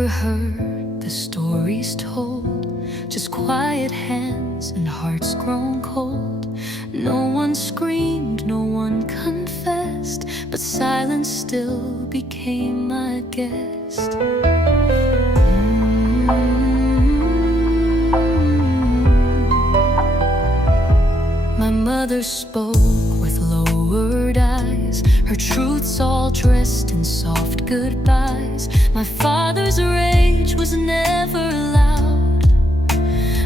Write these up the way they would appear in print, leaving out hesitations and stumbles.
never heard the stories told, just quiet hands and hearts grown cold. No one screamed, no one confessed, but silence still became my guest. My mother spoke with lowered eyes, her truths all dressed in soft goodbyes. My father's rage was never loud,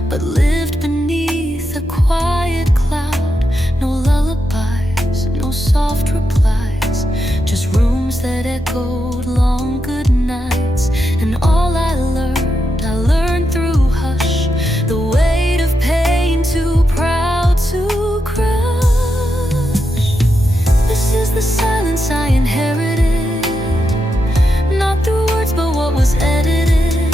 but lived beneath a quiet cloud. No lullabies, no soft replies, just rooms that echoed long good nights. And all I learned through hush, the weight of pain too proud to crush. This is the silence I inherited, not through words but what was edited.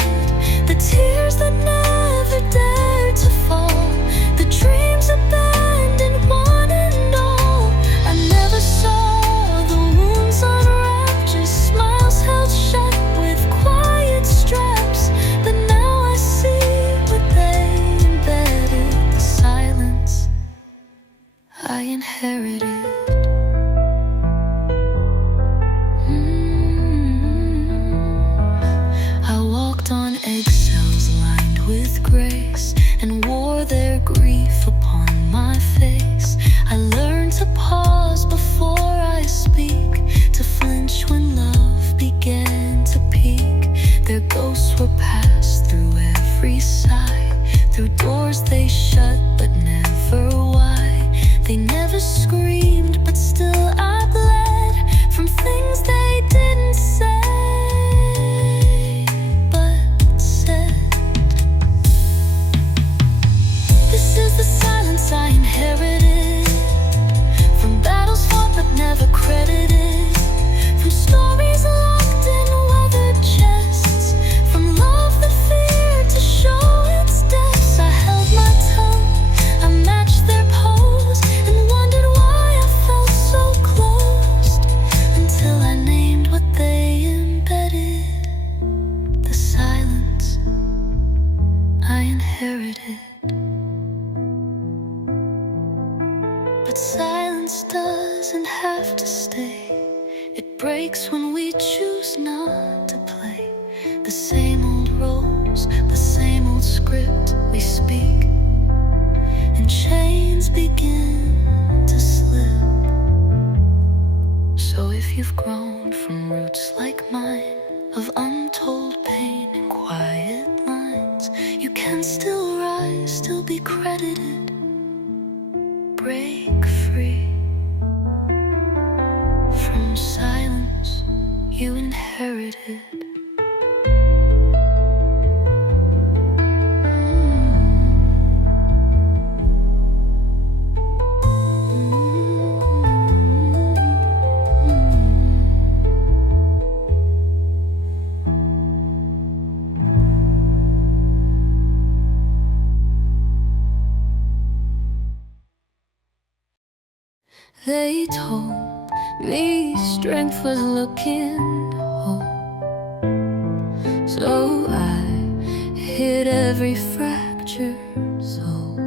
The tears that never dared to fall, the dreams abandoned one and all. I never saw the wounds unwrapped, just smiles held shut with quiet straps. But now I see what they embedded, the silence I inherited. On eggshells lined with grace, and wore their grief upon my face. I learned to pause before I speak, to flinch when love began to peak. Their ghosts were passed through every side, through doors they shut but never wide. They never screamed but still I bled from things they didn't say. I inherited from battles fought but never credited, from stories locked in weathered chests, from love that feared to show its depths. I held my tongue, I matched their pose, and wondered why I felt so closed, until I named what they embedded, the silence I inherited. But silence doesn't have to stay. It breaks when we choose not to play the same old roles, the same old script we speak, and chains begin to slip. So if you've grown from roots like mine, of untold pain and quiet lines, you can still rise, still be credited. Break free from silence you inherited. They told me strength was looking home, so I hid every fractured soul.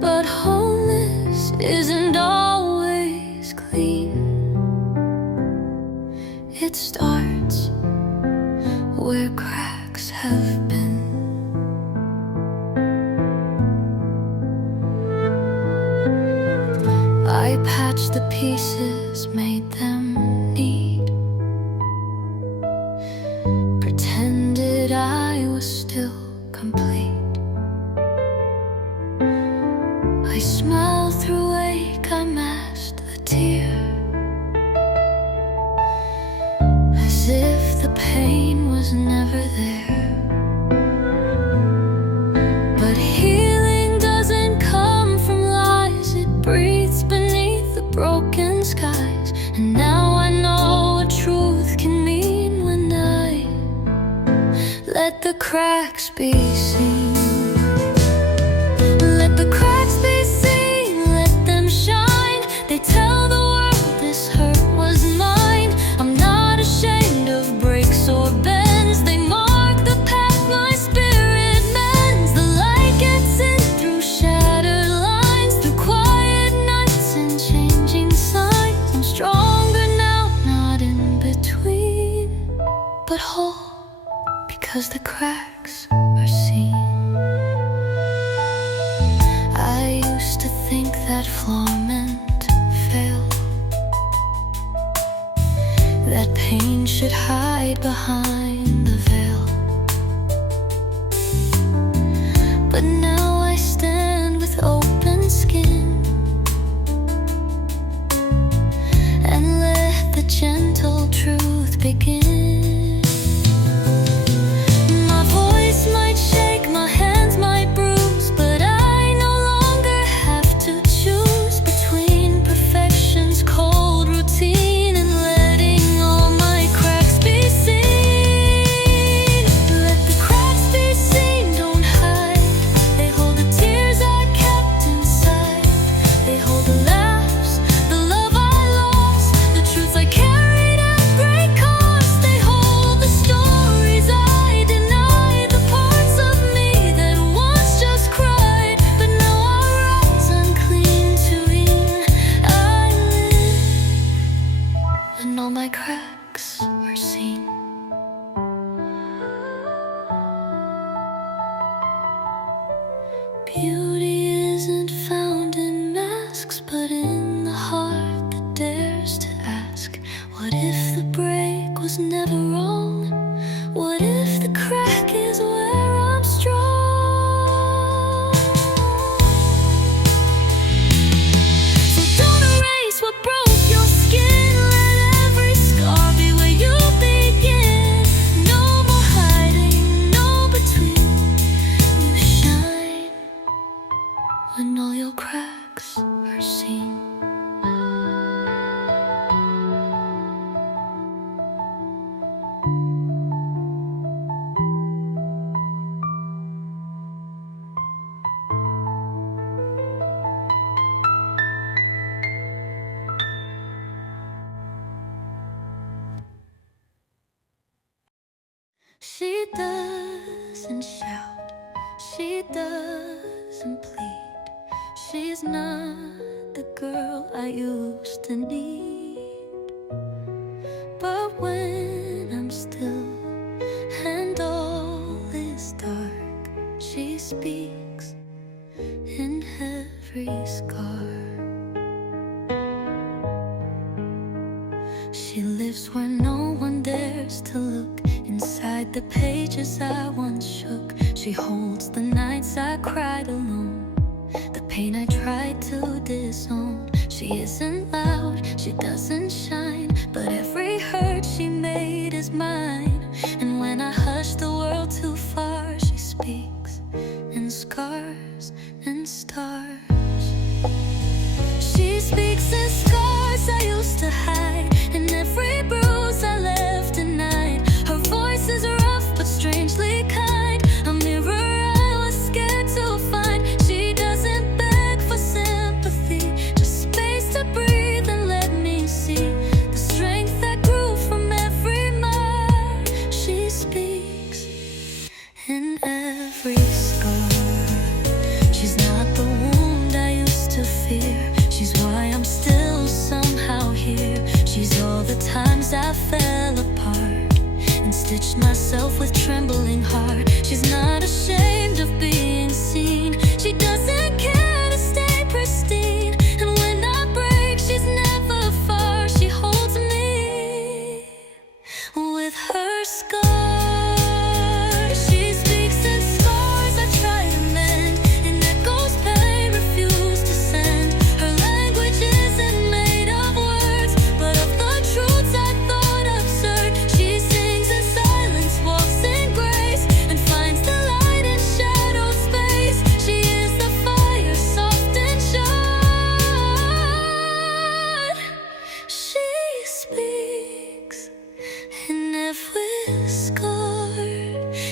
But wholeness isn't always clean. It starts where cracks have been. I patched the pieces, made them neat, pretended I was still complete. I smiled through ache, I masked the tear, as if the pain was never there. But healing doesn't come from lies, it breathes beneath the broken skies. And now I know what truth can mean when I let the cracks be seen. Let the cracks be seen, let them shine. They tell the world this hurt was mine. I'm not ashamed of breaks or bends. but whole, because the cracks are seen. I used to think that flaw meant fail, that pain should hide behind the veil. But now I stand with open skin and let the gentle truth begin. My voice might shake, my hands might bruise, but I no longer have to choose between perfection's cold routine and letting all my cracks be seen. Let the cracks be seen, don't hide. They hold the tears I kept inside. They hold the laughs, the love I lost, the truth I carried at great cost. They hold the stories I denied, the parts of me that once just cried, but now I rise unclean to whom I live, and all my cracks are seen. Beauty isn't found in masks, but in the heart that dares to ask, what if the break was never wrong? What if the crack is where I'm strong? So don't erase what broke your skin. Let every scar be where you begin. No more hiding, no between. You shine when all your cracks are seen. She doesn't shout, she doesn't plead. She's not the girl I used to need. But when I'm still and all is dark, she speaks in every scar. She lives where no one dares to look, inside the pages I once shook. She holds the nights I cried alone, the pain I tried to disown. She isn't loud, she doesn't shine, but every hurt she made is mine. And when I hush the world too far, she speaks in scars and stars. She speaks in scars I used to hide, in every bruise I left denied. Her voice is rough but strangely kind, a mirror I was scared to find. She doesn't beg for sympathy, just space to breathe and let me see the strength that grew from every mile. She speaks in every scar. She's not the wound I used to fear, she's why I'm still somehow here. She's all the times I fell apart and stitched myself with trembling heart. She's not ashamed of being seen, she doesn't care to stay pristine. And when I break, she's never far, she holds me with her scars. She speaks in scars I try to mend, in echoes pain refused to send. Her language isn't made of words, but of the truths I thought absurd. She sings in silence, walks in grace, and finds the light in shadow space. She is the fire, soft and short. She speaks in every scar.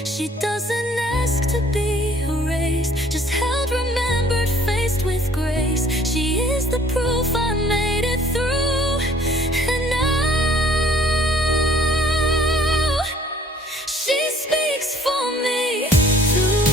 She doesn't ask to be erased, just held, remembered, faced with grace. She is the proof I made it through, and now she speaks for me too.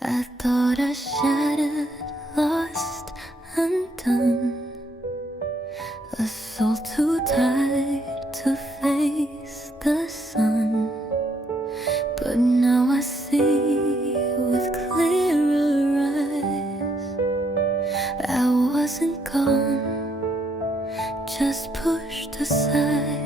I thought I shattered, lost, undone, a soul too tired to face the sun. But now I see with clearer eyes, I wasn't gone, just pushed aside.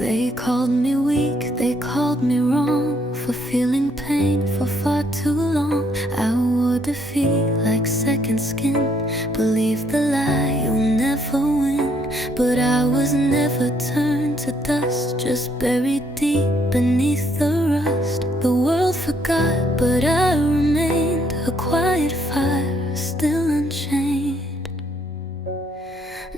They called me weak, they called me wrong, for feeling pain for far too long. I wore defeat like second skin, believed the lie, you'll never win. But I was never turned to dust, just buried deep beneath the rust. The world forgot, but I remained, a quiet fire, still unchained.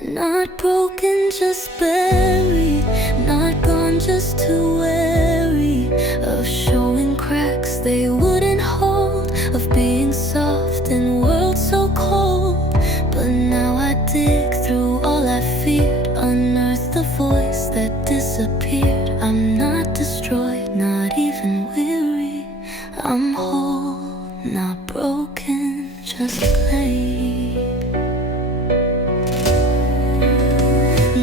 Not broken, just buried, not gone, just too wary of showing cracks they wouldn't hold, of being soft in worlds so cold. But now I dig through all I feared, unearth the voice that disappeared. I'm not destroyed, not even weary, I'm whole, not broken, just played.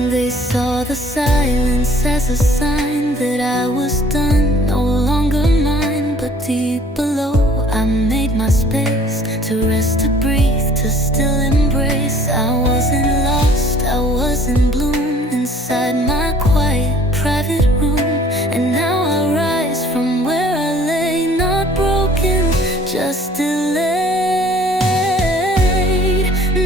They saw the silence as a sign that I was done, no longer mine. But deep below I made my space, to rest, to breathe, to still embrace. I wasn't lost, I was in bloom, inside my quiet private room. And now I rise from where I lay, not broken, just delayed.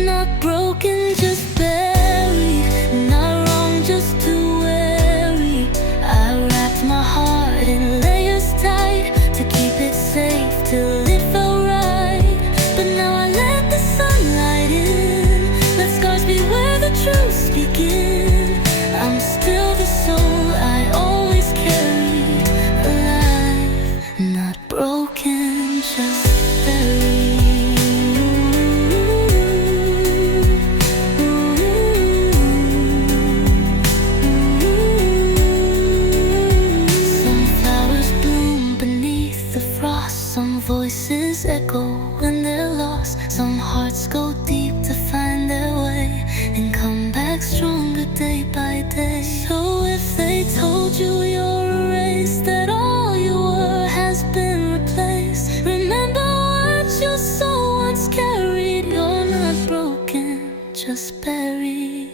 Not broken, just buried, not wrong, just too wary. I wrapped my heart in layers tight, to keep it safe till it felt right. But now I let the sunlight in, let scars be where the truths begin. I'm still the soul I always carried, alive, not broken, just buried. Some flowers bloom beneath the frost, some voices echo when they're lost. Some hearts go deep to find their way, and come back stronger day by day. So if they told you you're erased, that all you were has been replaced, remember what your soul once carried. You're not broken, just buried.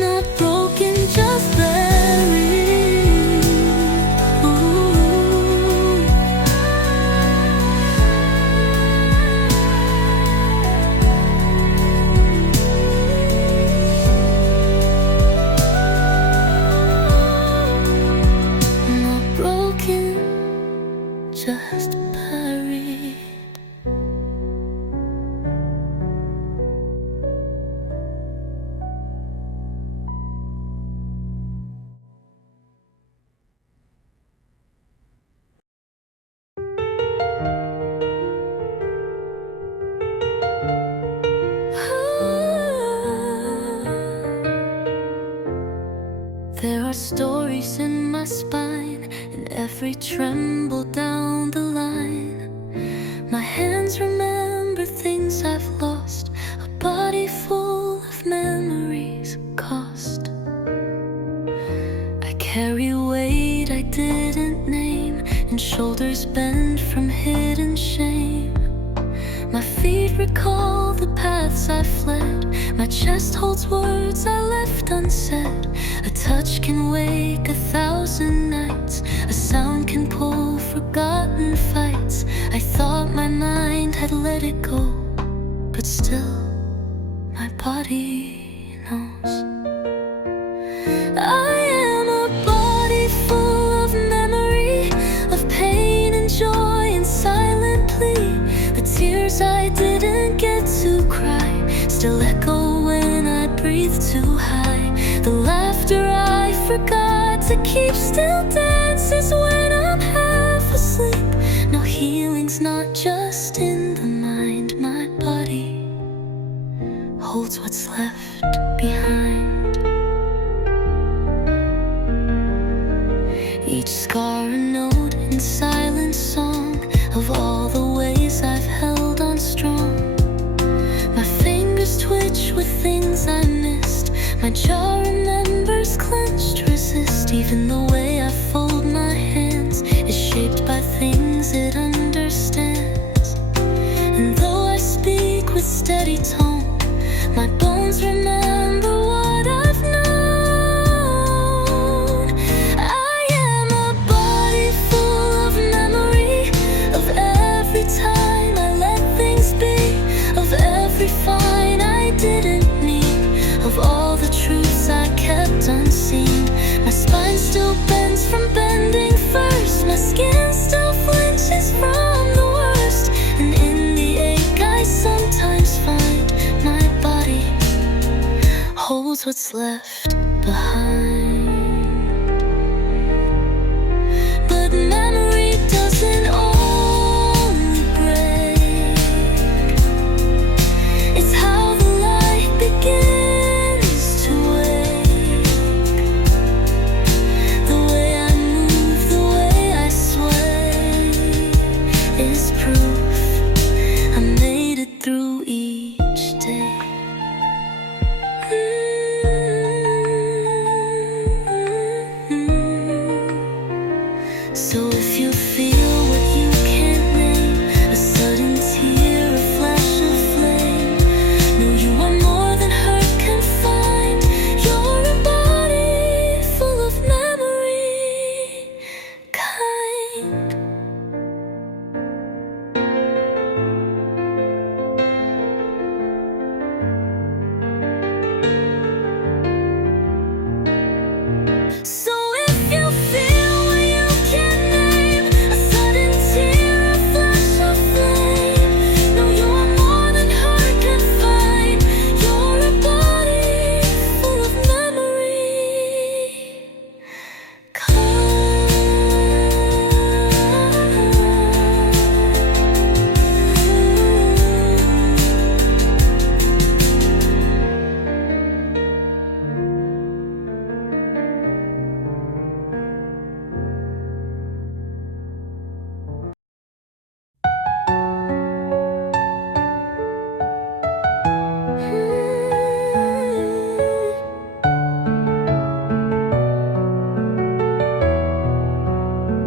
Not broken, just buried. Ooh. Not broken, just buried. There are stories in my spine, in every tremble down the line. My hands remember things I've lost, a body full of memories cost. I carry weight I didn't name, and shoulders bent from hidden shame. My feet recall the paths I fled, my chest holds words I left unsaid. A touch can wake 1,000 nights, a sound can pull forgotten fights. I thought my mind had let it go, but still my body knows. I am a body full of memory, of pain and joy and silent plea. The tears tears I didn't get to cry still echo when I breathe too high. The laughter I forgot to keep still dances when I'm half asleep. No, healing's not just in the mind. My body holds what's left behind. Each scar a note in silent song of all the ways I've held on strong. My fingers twitch with things I missed. My jaw remembers clenched resist. Even the way I fold my hands is shaped by things it understands. And though I speak with steady tone, my bones remember what I've known. I am a body full of memory, of every time I let things be, of every fine I didn't need, of all the truths I kept unseen. My spine still bends from bending first. My skin still flinches from the worst. And in the ache I sometimes find my body holds what's left behind. But memory doesn't only break, it's how the light begins to wake. The way I move, the way I sway is proof I made it through each day. So if you feel what you can't name, a sudden tear, a flash of flame, know you are more than hurt can find. You're a body full of memory, kind. So if you feel what you can't name, a sudden tear, a flash of flame, know you are more than hurt can find. You're a body full of memory, kind.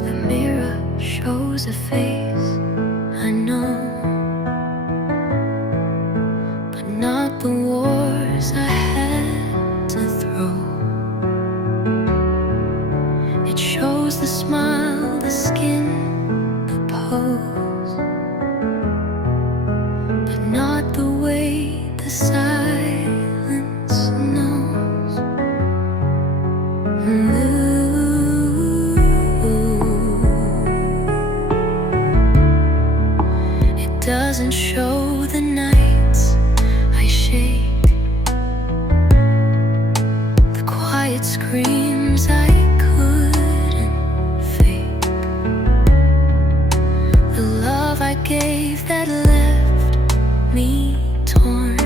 The mirror shows a face I know, but not the wars I had to throw. It shows the smile, the skin, the pose, but not the way the silence knows. It doesn't show the nights I shake, the quiet screams I couldn't fake, the love I gave that left me torn,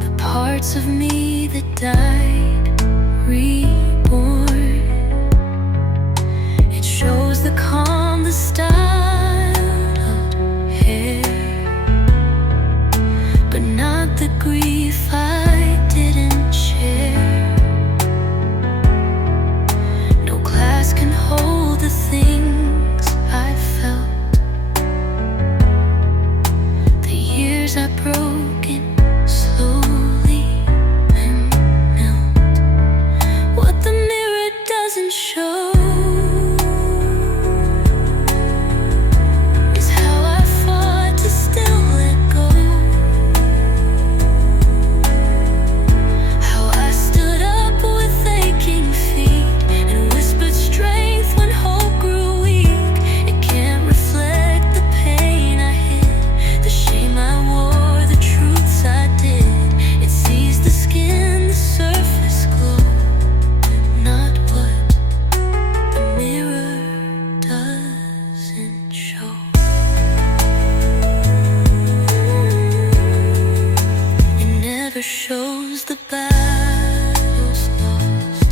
the parts of me that died reborn. It shows the calm, the styled hair, but not the grief I didn't share. No glass can hold the things I felt, the years I broken slowly and melt. What knows the battle's lost.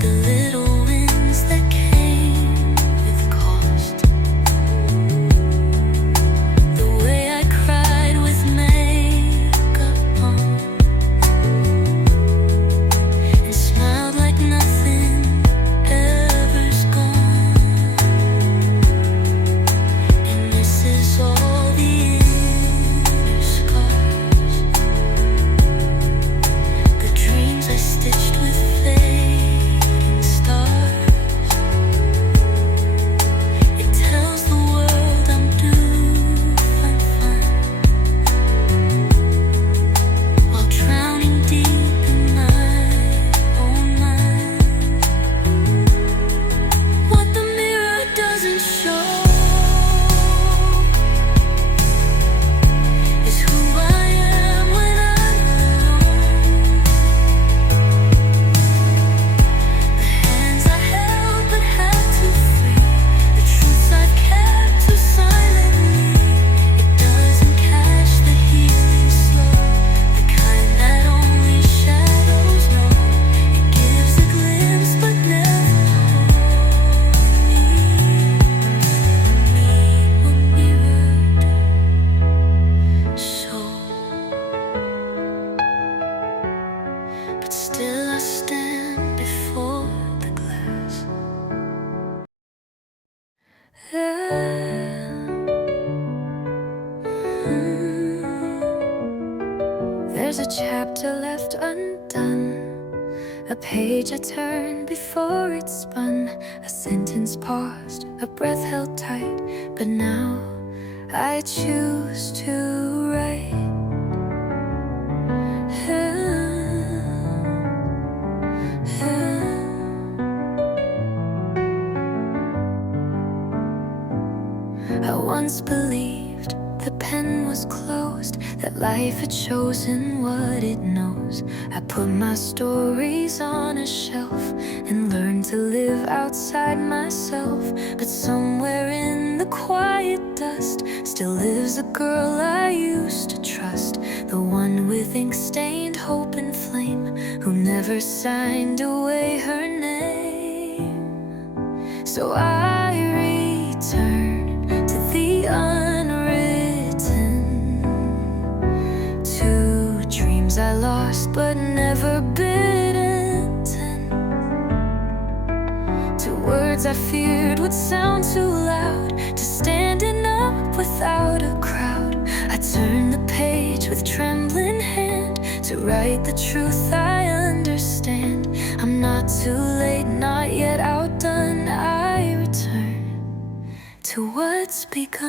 The little wins that came with cost. The way I cried with makeup on and smiled like nothing ever's gone. And this is all the inner scars, the dreams I stitched with fading stars. It tells the world I'm due for fun, while drowning deep in my own mind. What the mirror doesn't show is who I am when I'm alone. The hands I held but had to free, the truths I've kept too silently. It doesn't catch the healing slow, the kind that only shadows know. It gives a glimpse but never wholly. Me, a mirrored soul. But still I stand before the glass. There's a chapter left undone, a page I turned before it spun, a sentence paused, a breath held tight, but now I choose to write. I once believed the pen was closed, that life had chosen what it knows. I put my stories on a shelf and learned to live outside myself. But somewhere in the quiet dust still lives a girl I used to trust, the one with ink-stained hope and flame, who never signed away her name. So I return to the unwritten, to dreams I lost but never bidden, to words I feared would sound too loud, to standing up without a crowd. I turn the page with trembling hand to write the truth I understand. I'm not too late, not yet outdone. I return to what's begun.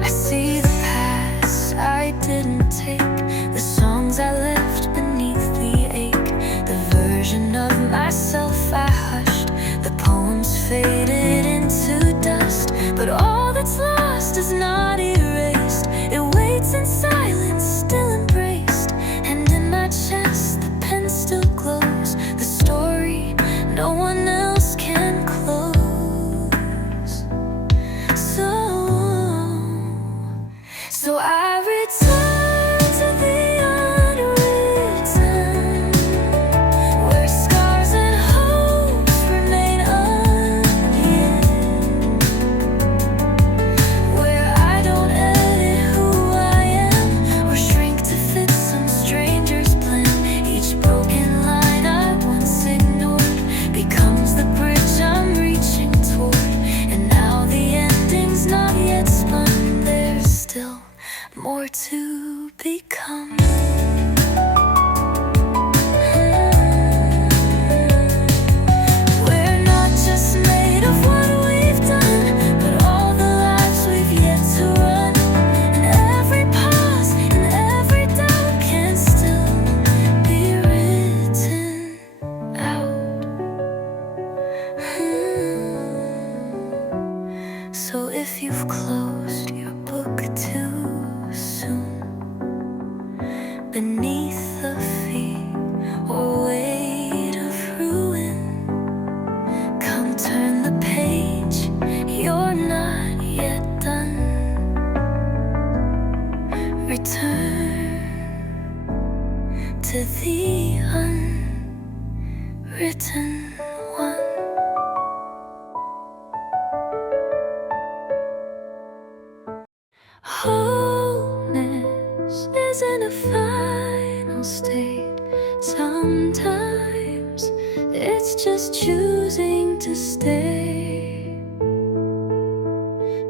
I see the paths I didn't take, the songs I left beneath the ache, the version of myself I hushed, the poems faded into dust. But all that's lost is not erased, it waits in silence, still embraced. And in my chest the pen still glows, the story no one else can close. So I return to the unwritten, where scars and hopes remain unhid, where I don't edit who I am or shrink to fit some stranger's plan. Each broken line I once ignored becomes the bridge I'm reaching toward. And now the ending's not yet spun, there's still more to become. We're not just made of what we've done, but all the lives we've yet to run. And every pause and every doubt can still be written out. So if you've closed your book too soon, beneath the feet or weight of ruin, come turn the page, you're not yet written one. Wholeness isn't a final state. Sometimes it's just choosing to stay.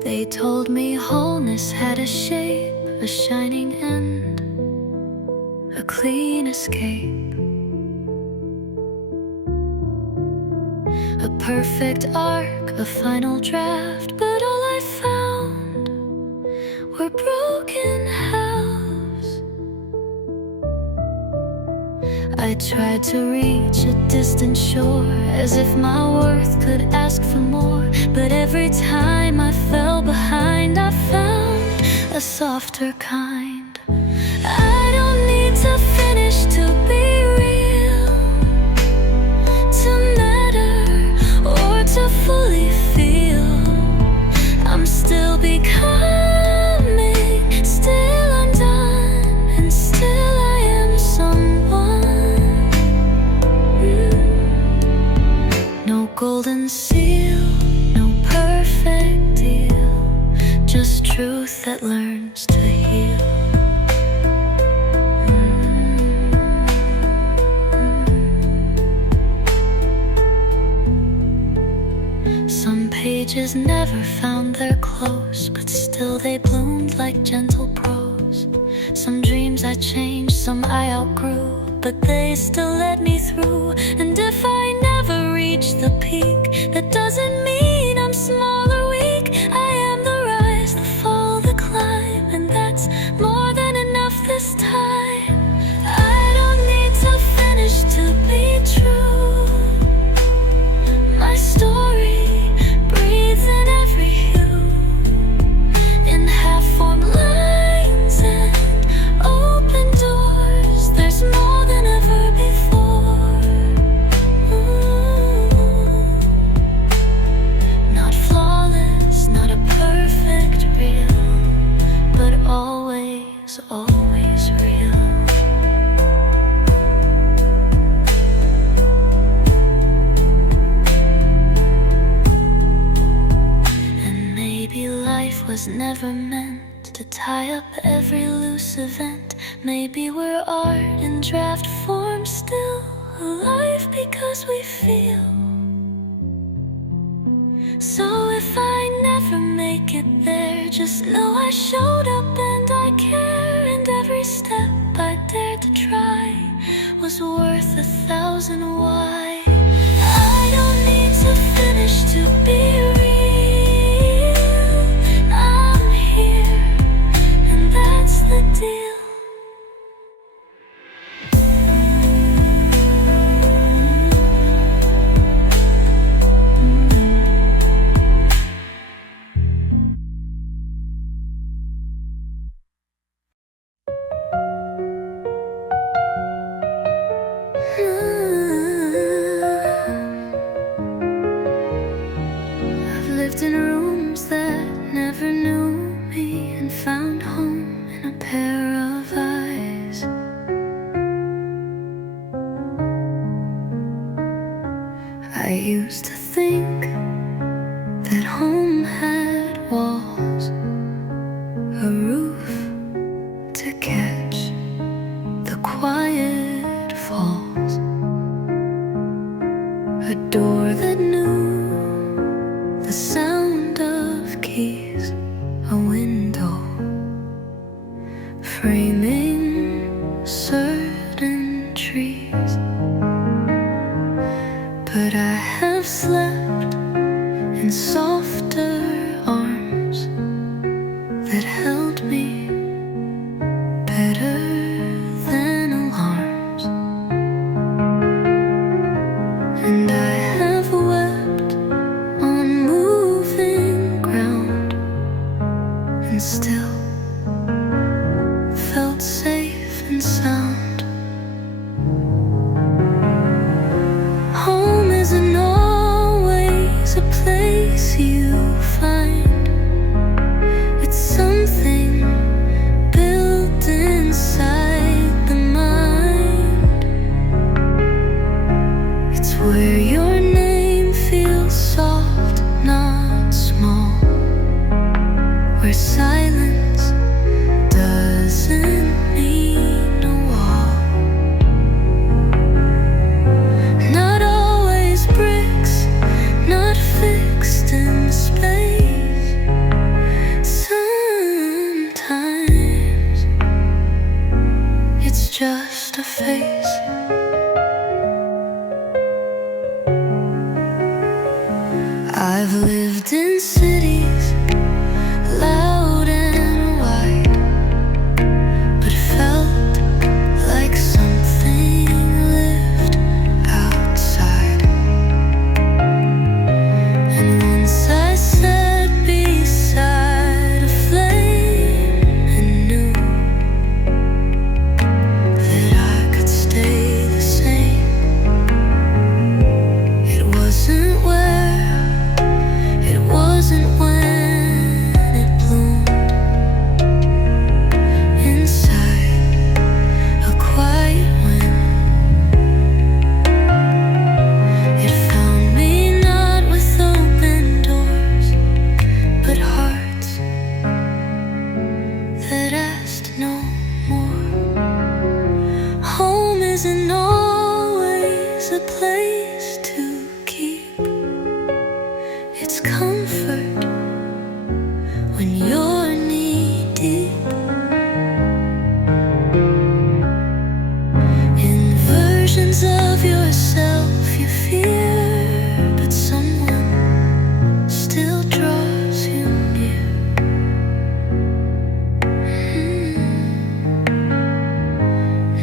They told me wholeness had a shape, a shining end, a clean escape, a perfect arc, a final draft. But all I found were broken halves. I tried to reach a distant shore, as if my worth could ask for more. But every time I fell behind, I found a softer kind. I don't need to finish to be real, to matter, or to fully feel. I'm still becoming, still undone, and still I am someone. No golden seal, no perfect deal, just truth that learns to heal. Some pages never found their close, but still they bloomed like gentle prose. Some dreams I changed, some I outgrew, but they still led me through. And if I never reach the peak, that doesn't mean I'm small or weak. I am the rise, the fall, the climb, and that's more than enough this time. I don't need to finish to be true. My story breathes in every hue, in half-formed lines and open doors. There's more than ever before. Not flawless, not a perfect real, but always, always real. And maybe life was never meant to tie up every loose event. Maybe we're art in draft form, still alive because we feel. So if I never make it there, just know I showed up and I care. And every step I dared to try was worth 1,000 why. I don't need to finish to be real. I'm here, and that's the deal. I've lived in rooms that never knew me, and found home in a pair of eyes. I used to think that home had walls, a roof to catch the quiet falls, a door that knew the sound of keys, a window framing certain trees. But I have slept in softer arms that held me better than alarms. And I have wept on moving ground, and still felt safe and sound. Home isn't always a place you find. It's something built inside the mind. It's where your name feels soft, not small, where silence doesn't mean a wall. Not always bricks, not fixed in space. Sometimes it's just a face. I've lived in cities loud and wide, but felt like something lived outside. And once I sat beside a flame and knew that I could stay the same. It wasn't when it bloomed inside a quiet wind. It found me not with open doors, but hearts that asked no more. Home isn't always a place to keep its comfort when you're knee deep in versions of yourself you fear, but someone still draws you near.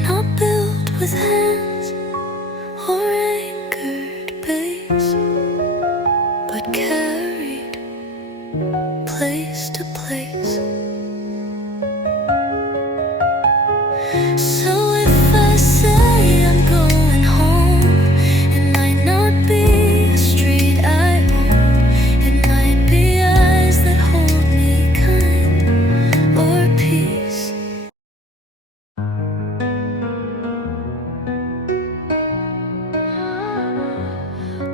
Not built with hands or anchored base, but carried place to place. So if I say I'm going home, it might not be a street I own. It might be eyes that hold me kind, or peace.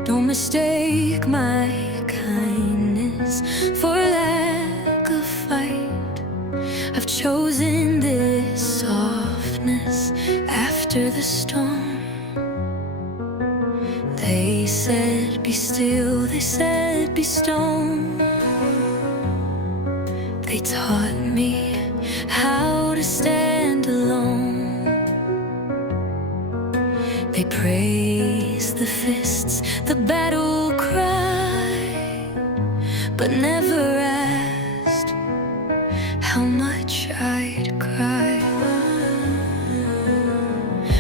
Don't mistake my kindness for lack of fight. I've chosen this softness after the storm. They said be still, they said be stone. They taught me how to stand alone. They praised the fists, the battle cry, but never asked how much I'd cry.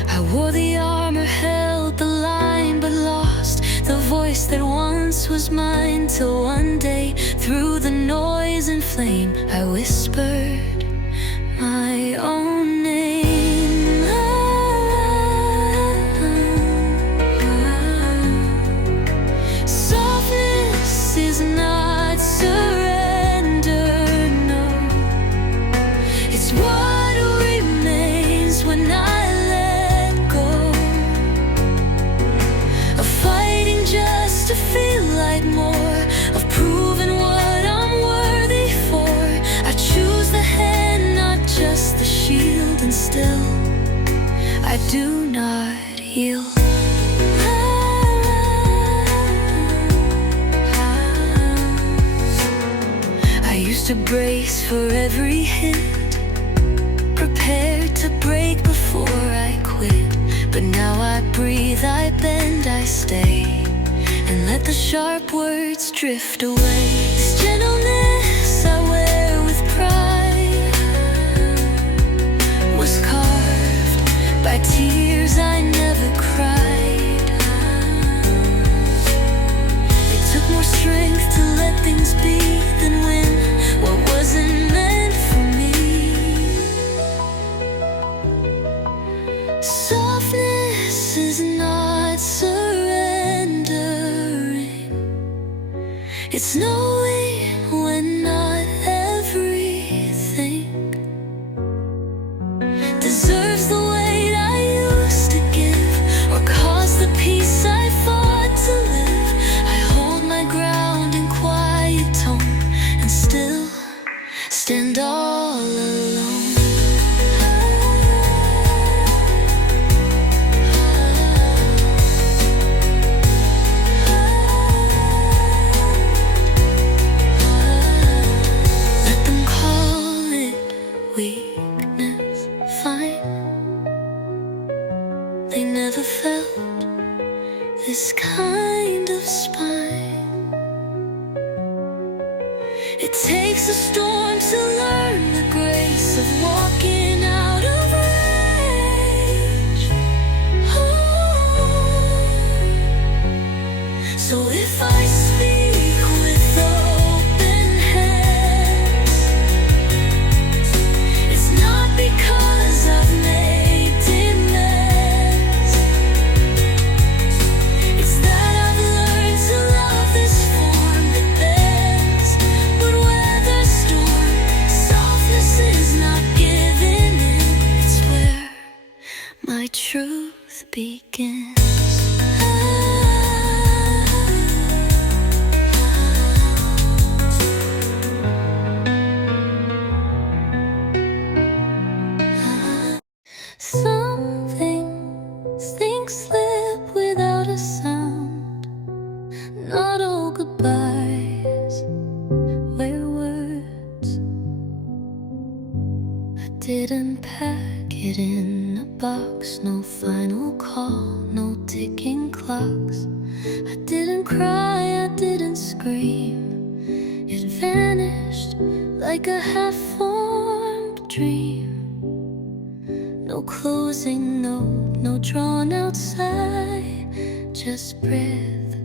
I wore the armor, held the line, but lost the voice that once was mine. Till one day, through the noise and flame, I whispered my own name. Softness is not surrender, no. It's what remains when I let go of fighting just to feel like more, of proving what I'm worthy for. I choose the hand, not just the shield, and still I do not yield. I used to brace for every hit, prepared to break before I quit. But now I breathe, I bend, I stay, and let the sharp words drift away. This gentleness I wear with pride was carved by tears I never cried. It took more strength to let things be than win what wasn't meant for me. Softness is not surrendering. It's knowing when not everything deserves the weight I used to give, or cause the peace I kind of spine. It takes a storm to learn the grace of walking out of range. So if I speak with open hands, it's not because I've made demands. It's that I've learned to love this form that bends, would weather storm. Softness is not giving in. It's where my truth begins. Some things slip without a sound. Not all goodbyes were words. I didn't pack it in a box. No final call, no ticking clocks. I didn't cry, I didn't scream. It vanished like a half-formed dream. No closing note, no drawn out sigh, just breath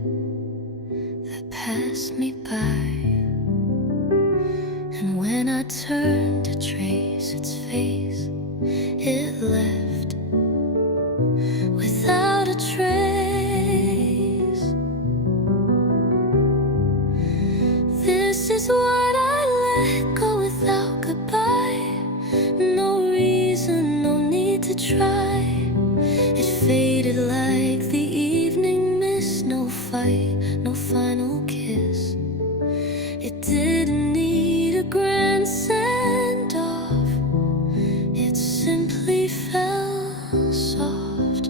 that passed me by. And when I turned to trace its face, it left without a trace. This is what I let go without goodbye. No reason, no need to try. It faded like the evening mist. No fight, no final kiss. It didn't need a grand send-off. It simply fell soft.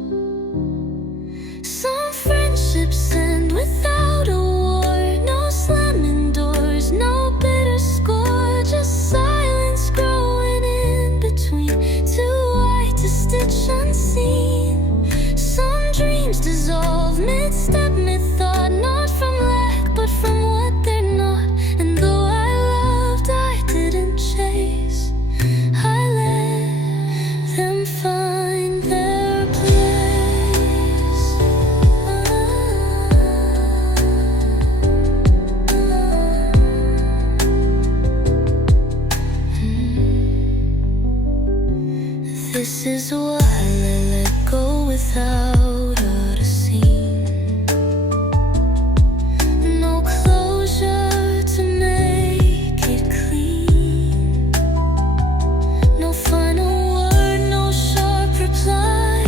Some friendships end without a war. No slamming doors, no bitter score. Just silence growing in between, too white to stitch unseen. Some dreams dissolve mid-step, mid-thought. Not from lack, but from what they're not. And though I loved, I didn't chase. I let them find their place. This is why I let go without a scene. No closure to make it clean. No final word, no sharp reply.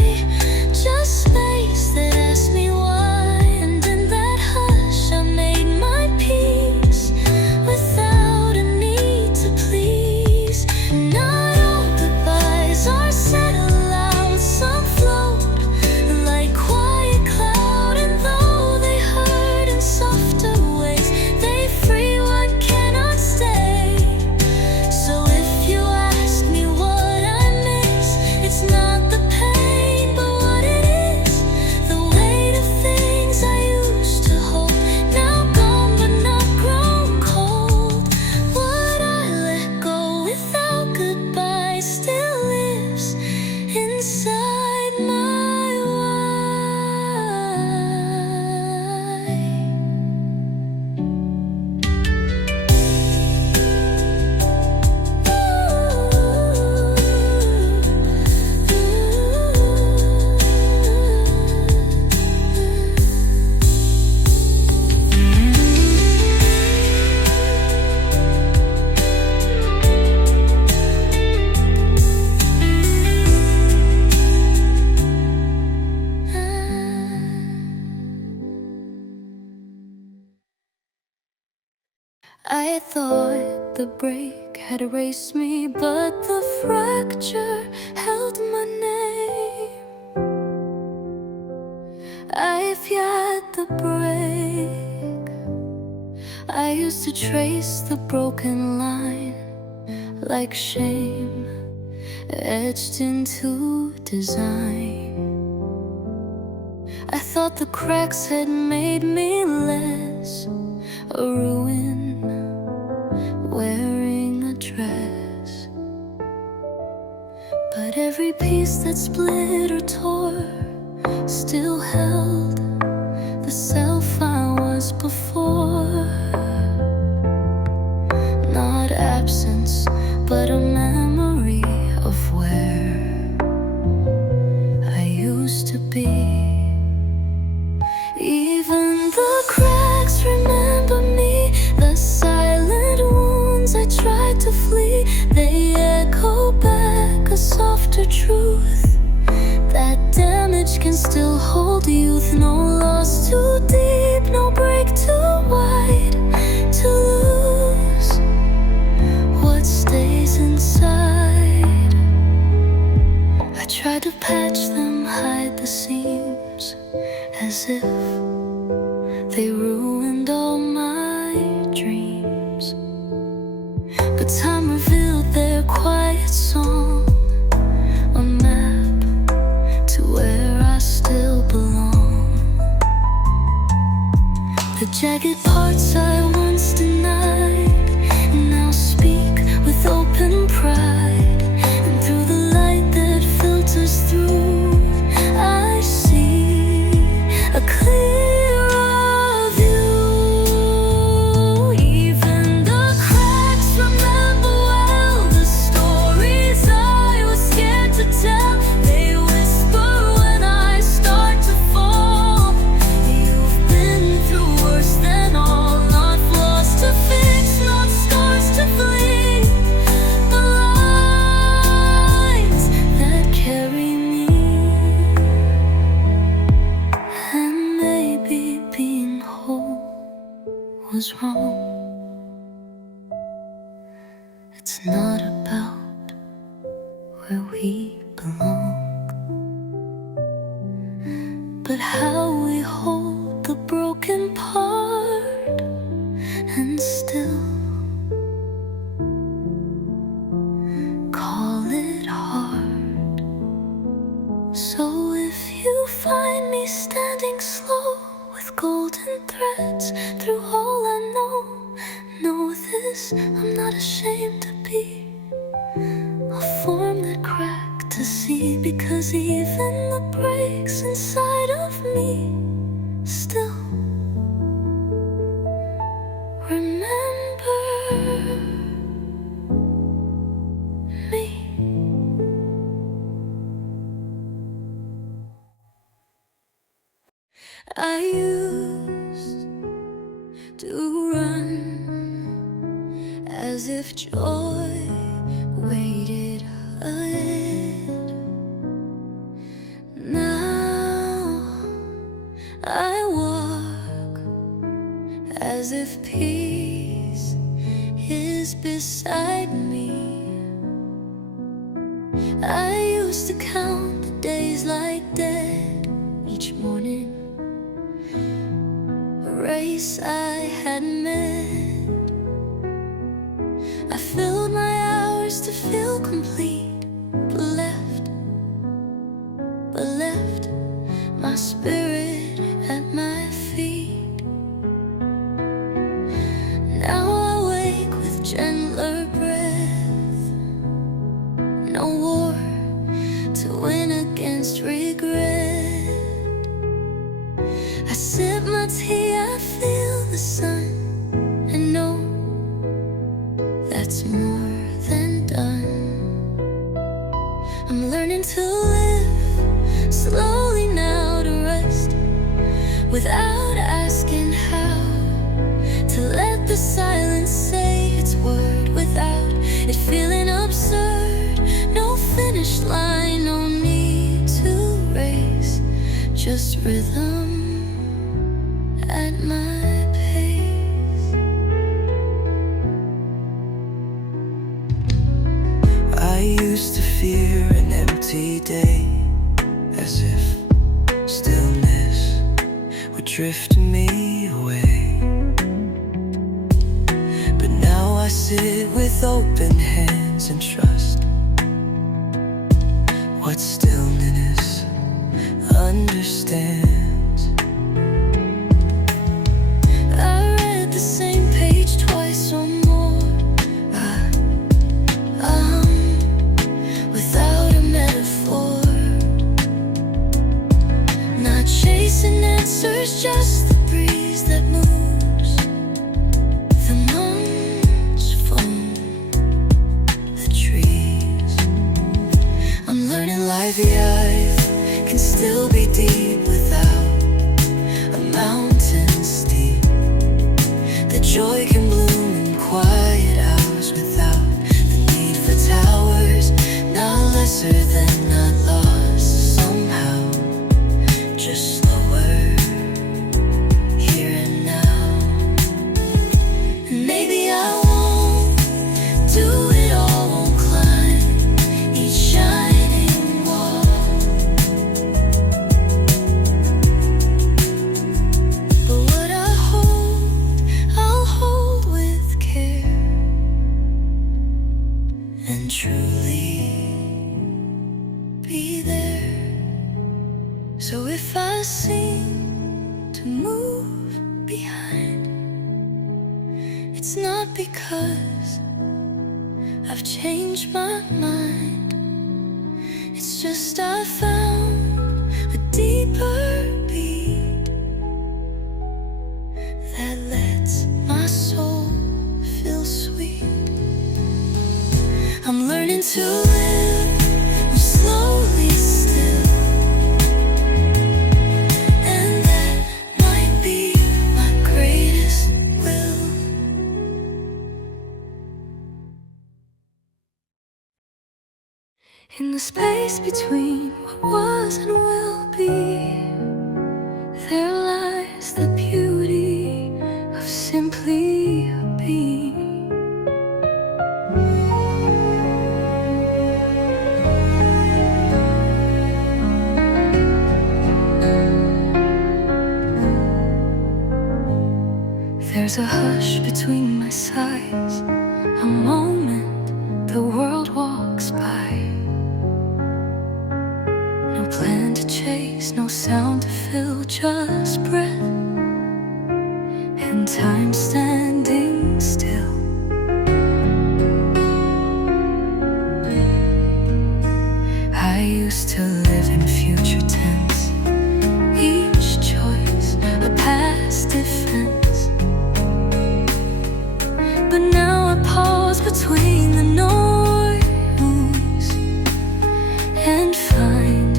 Just space that asked me why. And in that hush I made my peace without a need to please. Not all goodbyes are said aloud. Some float like quiet cloud. And though they hurt in softer ways, they free what cannot stay. So if you ask me what I miss, it's not the pain, but what it is. The weight of things I used to hold, now gone but not grown cold. What I let go without goodbye still lives inside my why. I thought the break had erased me, but the fracture held my name. I've had the break. I used to trace the broken line like shame etched into design. I thought thought the cracks had made me less a ruin, wearing a dress. But every piece that split or tore still held the self I was before. Not absence, but a memory of where I used to be. Even the cracks remember me, the silent wounds I tried to flee. They echo back a softer truth, that damage can still hold youth. No loss too deep, no break too wide to lose what stays inside. I tried to patch them, hide the seams, as if they ruined all my dreams. But time revealed their quiet song, a map to where I still belong. The jagged parts I once denied now speak with open pride, and through the light that filters through, I see a clearer view. Even the cracks remember well the stories I was scared to tell. They whisper when I start to fall. You've been through worse than all, not flaws to fix, not scars to flee. The lines that carry me. And maybe being whole was wrong. It's not about where we belong, but how we hold the broken part and still call it hard. So if you find me standing slow with golden threads through all I know this, I'm not ashamed to be a form that cracked to see, because even the breaks inside of me still remember me. I used to run as if joy waited ahead. Now I walk as if peace is beside me. I used to count the days like dead each morning, a race I had met. I filled my hours to feel complete, but left my spirit at my feet. Now I wake with gentler breath, no war to win against regret. I sip my tea, I feel the sun, and know that's more than done. I'm learning to live slowly now, to rest without asking how, to let the silence say its word without it feeling absurd. No finish line, no need to race, just rhythm at my pace. I used to fear an empty day, as if stillness would drift me away. But now I sit with open hands and trust what stillness understands. breeze that moves the mountains from the trees. I'm learning life can still be deep without a mountain steep. The joy can bloom in quiet hours without the need for towers. Not lesser than, not lost somehow, just slower, here and now. And maybe I won't do it all, won't climb each shining wall, but what I hold, I'll hold with care and truly be there. So if I seem to move behind, it's not because I've changed my mind. It's just I found a deeper beat that lets my soul feel sweet. I'm learning to live slowly still, and that might be my greatest will. In the space between what was and will be, there lies the beauty of simply being. There's a hush between my sighs, a moment the world walks by. No plan to chase, no sound to fill, just breath and time standing still. I used to live in future tense, each choice a past defense. But now I pause between the noise and find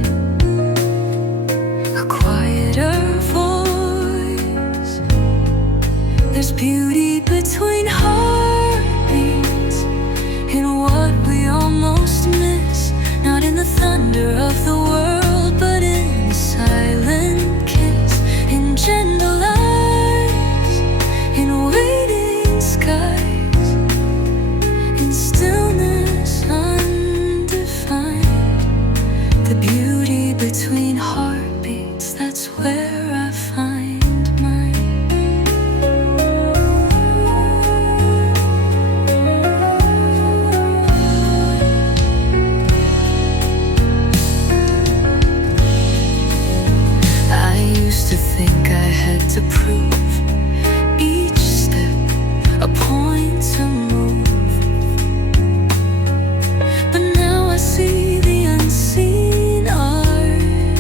a quieter voice. There's beauty between heartbeats, in what we almost miss, not in the thunder of the world, but in the silent kiss, in gentle eyes, in waiting skies, in stillness undefined. The beauty between heartbeats, that's where I find mine. I used to think I had to prove each step a point to move, but now I see the unseen art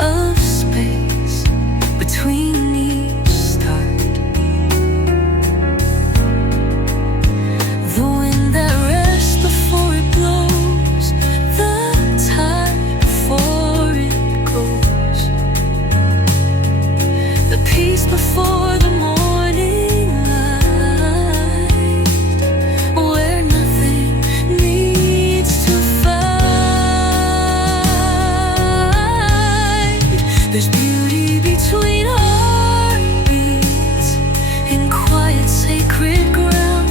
of space between each start. The wind that rests before it blows, the tide before it goes, the peace before the morning light, where nothing needs to fight. There's beauty between heartbeats, in quiet sacred ground,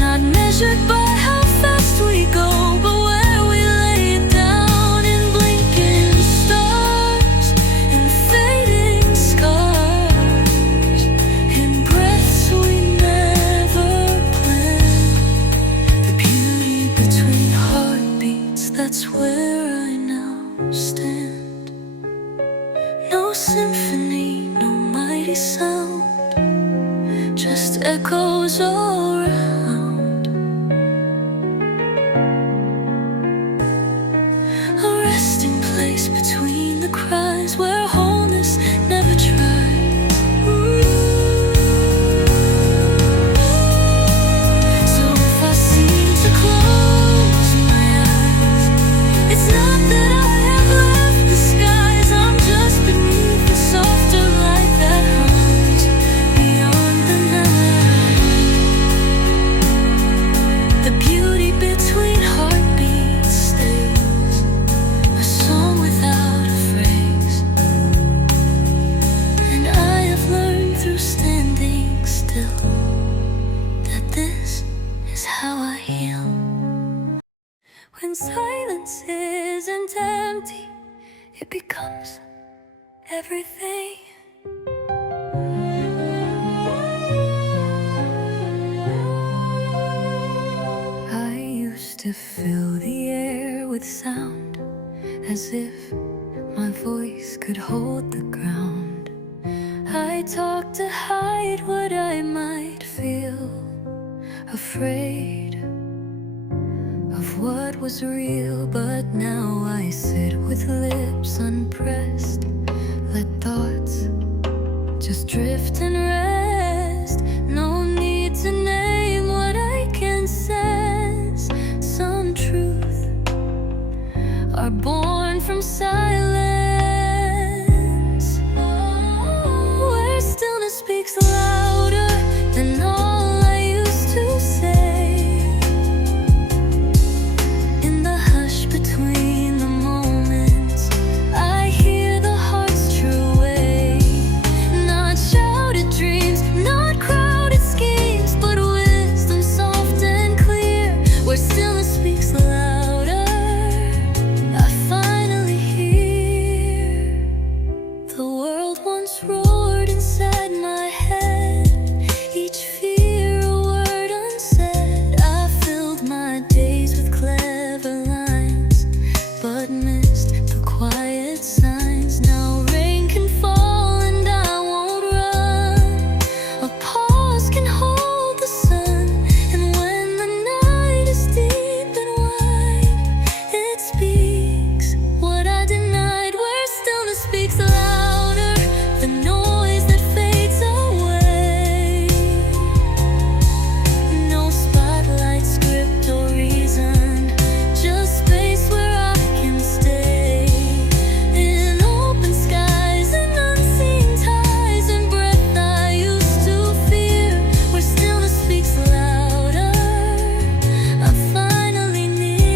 not measured by how fast we go, but where we lay it down in blinking stars, in fading scars, in breaths we never planned. The beauty between heartbeats, that's where I now stand. No symphony, no mighty sound, just echoes all around. A resting place between the cries, where wholeness never tried. empty, it becomes everything. I used to fill the air with sound, as if my voice could hold the ground. I talked to hide what I might feel, afraid of what was real. But now I sit with lips unpressed, let thoughts just drift and rest. No need to name what I can sense. Some truth are born from silence, where stillness speaks louder than all I used to say. In the hush between the moments, I hear the heart's true way. Not shouted dreams, not crowded schemes, but wisdom soft and clear, where stillness speaks louder. I finally hear the world once roared inside my head, each fear a word unsaid. I filled my days with clever lines, but missed the quiet signs. Now rain can fall and I won't run. A pause can hold the sun, and when the night is deep and wide, it speaks what I denied, where stillness speaks louder, the noise that fades away. No spotlight, script, or reason, just space where I can stay. In open skies and unseen ties, and breath I used to fear, where stillness speaks louder. I'm finally near.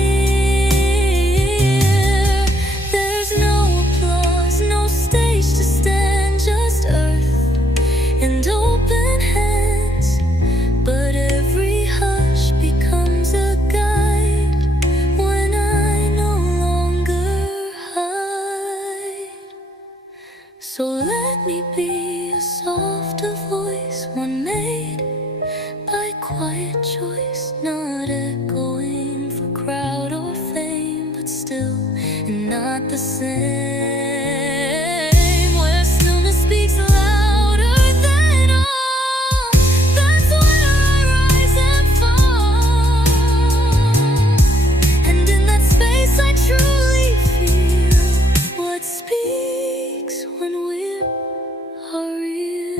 There's no applause, no stage to stand, just earth and open hands. But every hush becomes a guide when I no longer hide. So let me be a softer voice, one made by quiet choice, not echoing for crowd or fame, but still and not the same, where stillness speaks louder than all. That's where I rise and fall, and in that space I truly feel what speaks when we are real.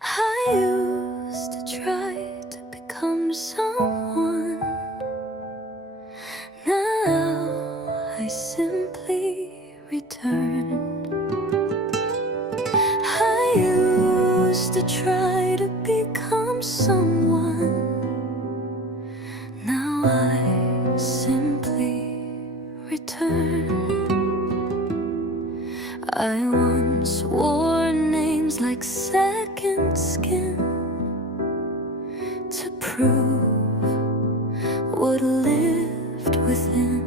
I used to try to become someone. Now I simply return. I used to try to become someone. Now I simply return. I once wore names like second skin to prove what lived within.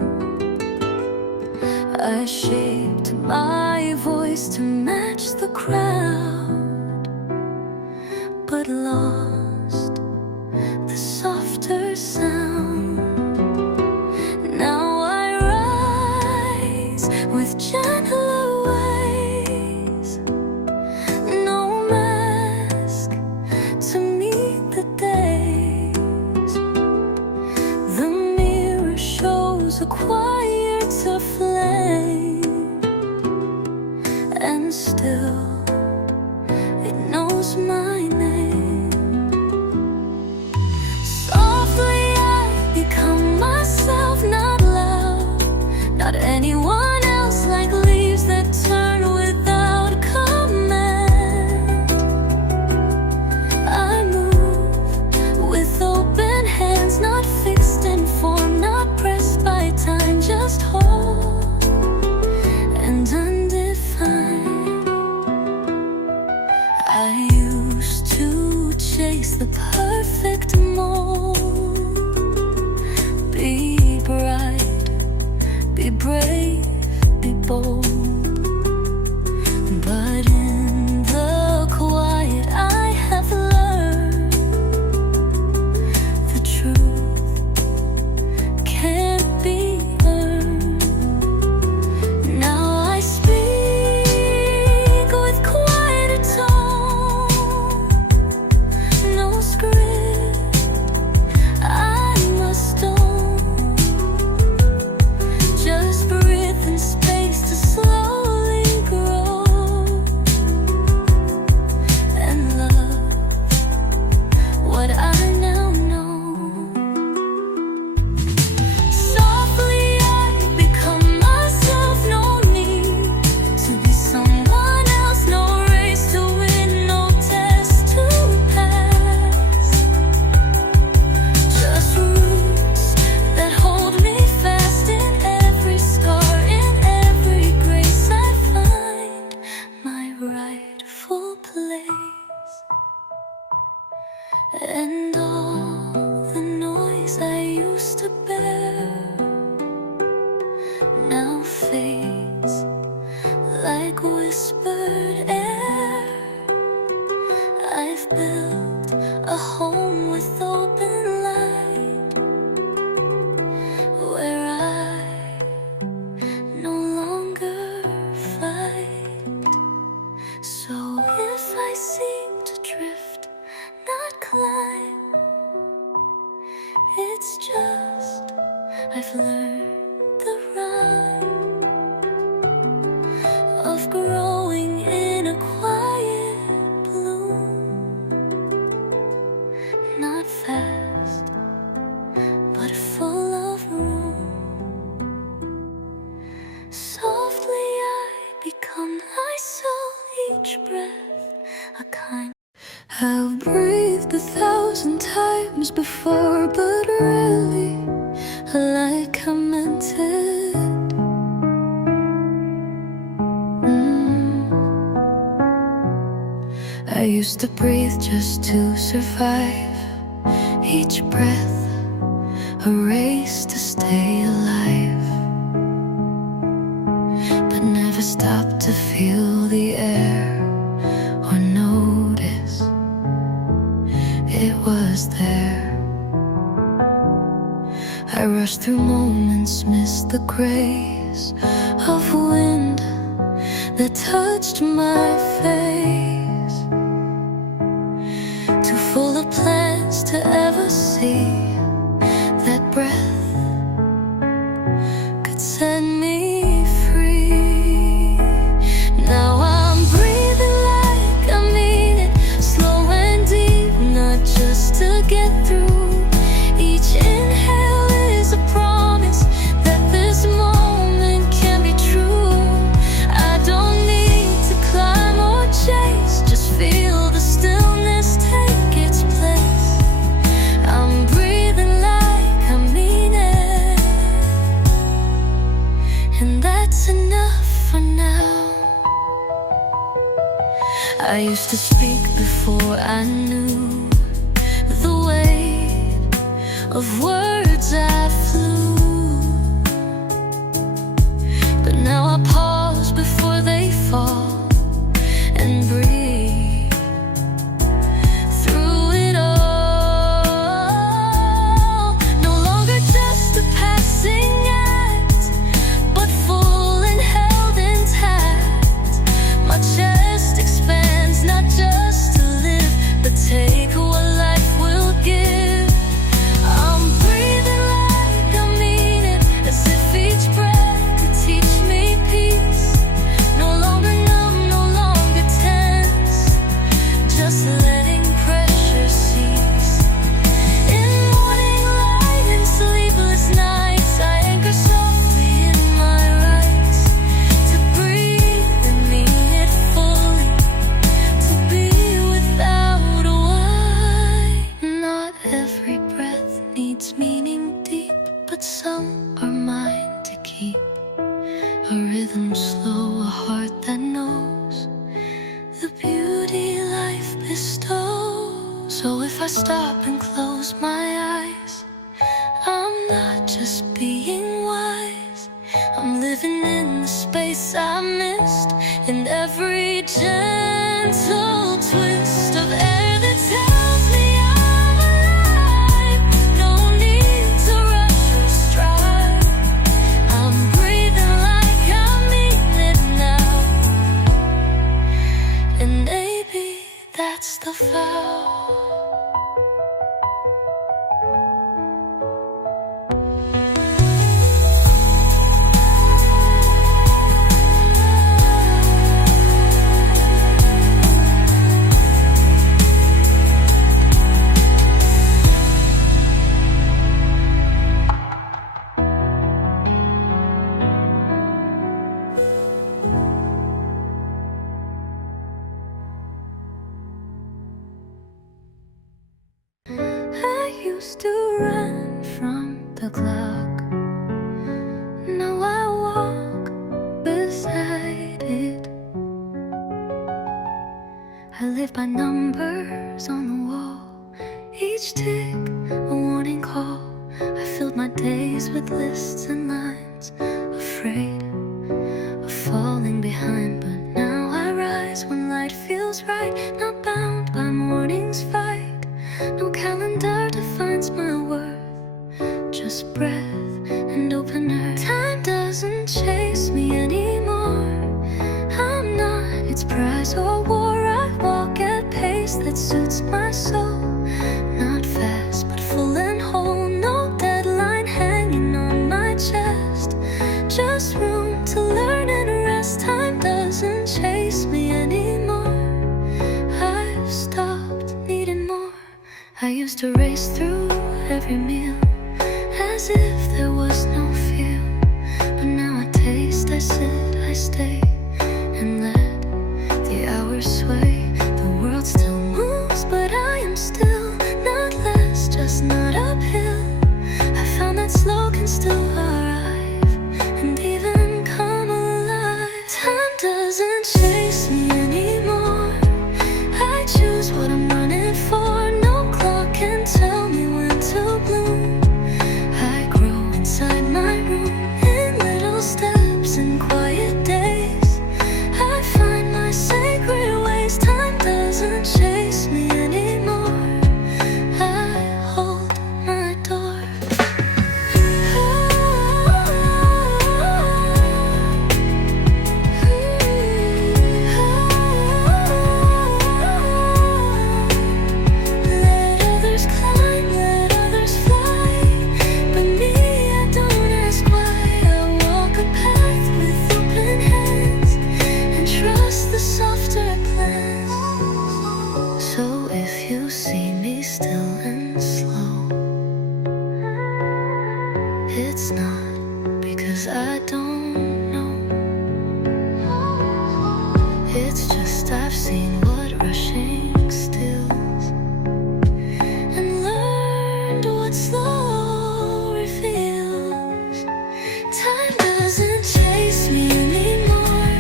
I shaped my voice to match the crowd, but lost the softer sound. Now I rise with gentler ways, no mask to meet the days. The mirror shows a quieter flame, and still it knows my name. Softly I become myself, not loud, not anyone else, like leaves that turn without command. I move with open hands, not fixed in form, not pressed by time, just hold embrace the perfect mold. Be bright, be brave, be bold. But in the quiet I have learned the truth can't be earned. Now I speak with quieter tone, no script I must own. Just breathe in space to slowly grow and love what I now know. Softly I become myself, no need to be someone else, no race to win, no test to pass. Just roots that hold me fast. In every scar, in every grace, I find my rightful place. And all the noise I used to bear now fades like whispered air. I've built a home with open light, where I no longer fight. So if I seem to drift, not climb, it's just I've learned the rhyme of growing in a quiet bloom. Not fast, but full of room. Softly I become myself, each breath a kind. I've breathed 1,000 times before, but rarely like I meant it. I used to breathe just to survive, each breath a race to stay alive, but never stopped to feel the air or notice it was there. I rushed through moments, missed the grace of wind that touched my face. Too full of plans to ever see that breath could set me free. Now I'm breathing like I mean it, slow and deep, not just to get through. Each inhale is a promise that this moment can be true. I don't need to climb or chase, just feel the stillness take its place. I'm breathing like I mean it, and that's enough for now. I used to speak before I knew the weight of words I flew, but now I pause before they fall and breathe through it all. No longer just a passing act, but full and held intact. My chest expands, not just to live, but take what life will give. I'm breathing like I mean it, as if each breath could teach me peace. No longer numb, no longer tense. stop and close my eyes, I'm not just being wise, I'm living in the space I missed, in every gentle twist of air that tells me I'm alive. No need to rush or strive, I'm breathing like I mean it now, and maybe that's the vow. Used to run from the clock, now I walk beside it. I live by numbers on the wall, each tick a warning call. I filled my days with lists and lines, afraid of falling behind. But now I rise when light feels right, not bound by morning's fight. No calendar defines my worth, just breath and open earth. Time doesn't chase me anymore, I'm not its prize or war. I walk at pace that suits my soul, not fast but full and whole. No deadline hanging on my chest, just room to learn and rest. Time doesn't chase me anymore, I've stopped needing more. I used to race through every meal as if there was no fear, but now I taste, I sit, I stay, and let the hours sway. The world still moves, but I am still, not less, just not uphill. I found that slow can still arrive and even come alive. Time doesn't chase me anymore, I choose what I'm running for. Can tell me when to bloom. I grow inside my room, in little steps and quiet days. I find my sacred ways. Time doesn't chase me anymore, I hold my door. It's not because I don't know, it's just I've seen what rushing stills and learned what slow reveals. Time doesn't chase me anymore,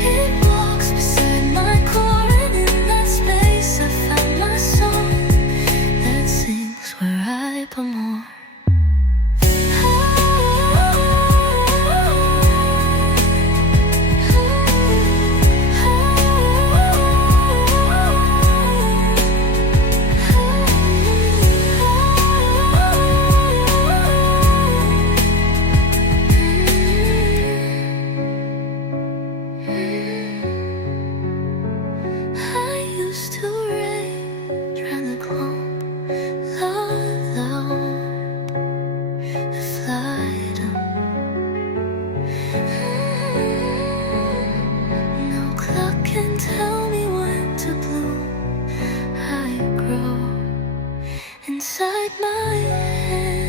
it walks beside my core, and in that space I found my song that sings where I belong. Inside my head,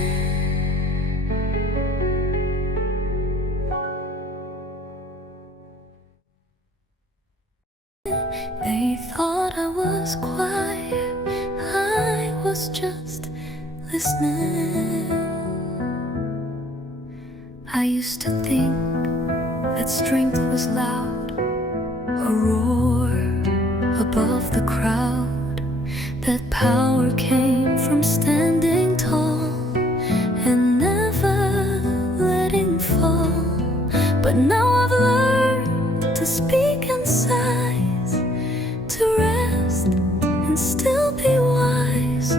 they thought I was quiet, I was just listening. I used to think that strength was loud, a roar above the crowd, that power came from standing tall and never letting fall. But now I've learned to speak in sighs, to rest and still be wise.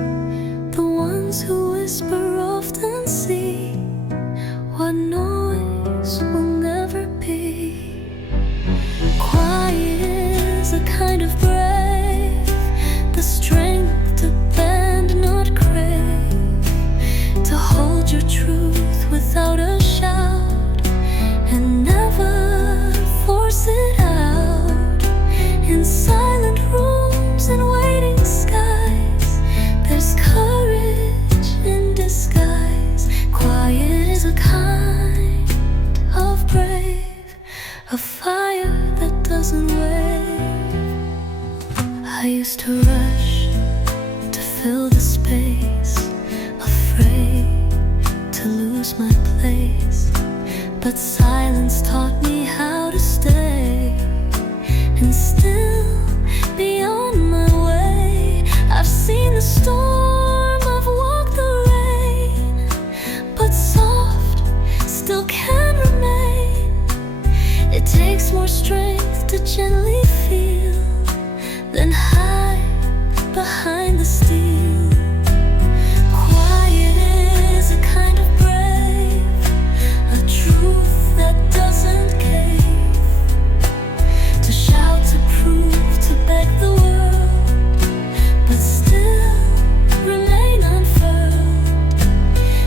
The ones who whisper often see what noise will never be. Quiet is a kind of brave, the strength to bend, not crave, to hold your truth without a shout and never force it out. In silent rooms and waiting skies, there's courage in disguise. Quiet is a kind of brave, a fire that doesn't wave. I used to rush to fill the space, afraid to lose my place. But silence taught me how to stay, and still be on my way. I've seen the storm, I've walked the rain, but soft still can remain. It takes more strength to gently feel than hide behind the steel. Quiet is a kind of brave, a truth that doesn't cave, to shout, to prove, to beg the world, but still remain unfurled,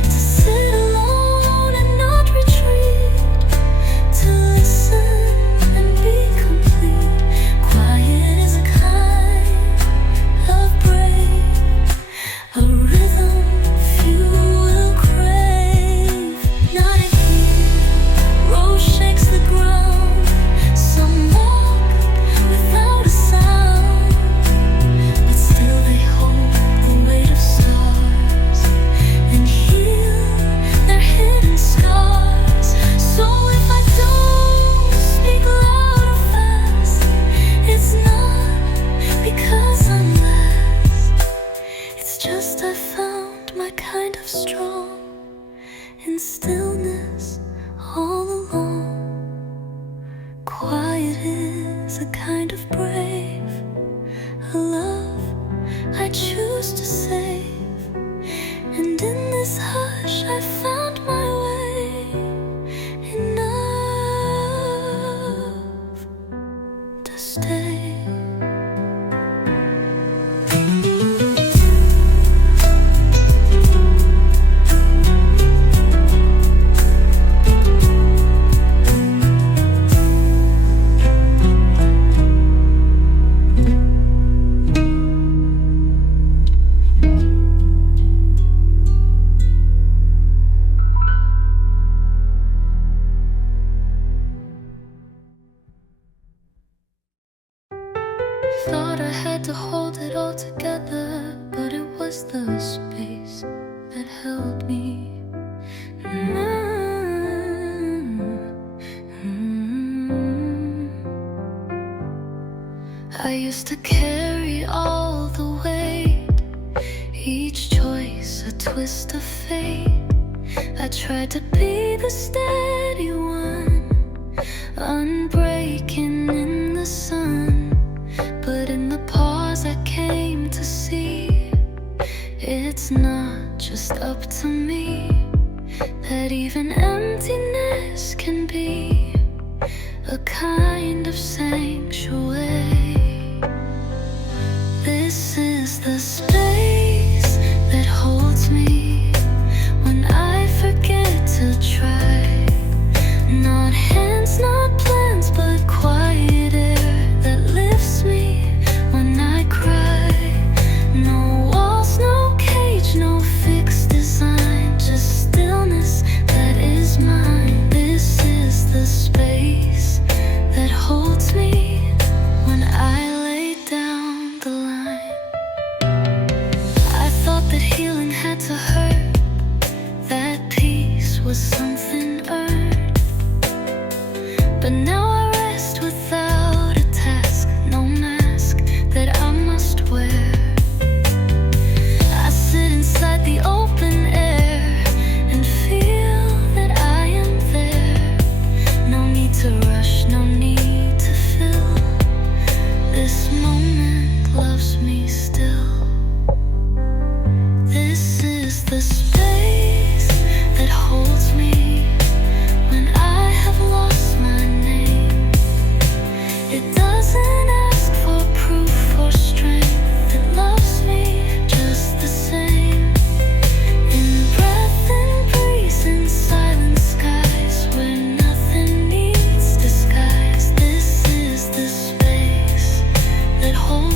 to sit alone and not retreat, to listen and be complete. Quiet is a kind of brave, a rhythm few will crave. Night here, rose shakes the ground, some walk without a sound, but still they hold the weight of stars and heal their hidden scars. So if I don't speak loud or fast, it's not because I'm less, it's just I found my kind of strong in stillness all alone. Quiet is a kind of brave, a love I choose to save, and in this hush I found my way, enough to stay. Thought I had to hold it all together, but it was the space that held me. I used to carry all the weight, each choice a twist of fate. I tried to be the steady one, unbreaking in the sun. But in the pause I came to see, it's not just up to me, that even emptiness can be a kind of sanctuary. This is the space that holds me when I forget to try. Not hands, not plans, but quiet air moment loves me still. This is the space that holds me when I have lost my name. It doesn't ask for proof or strength, it loves me just the same. In breath and breeze and silent skies where nothing needs disguise, this is the space that holds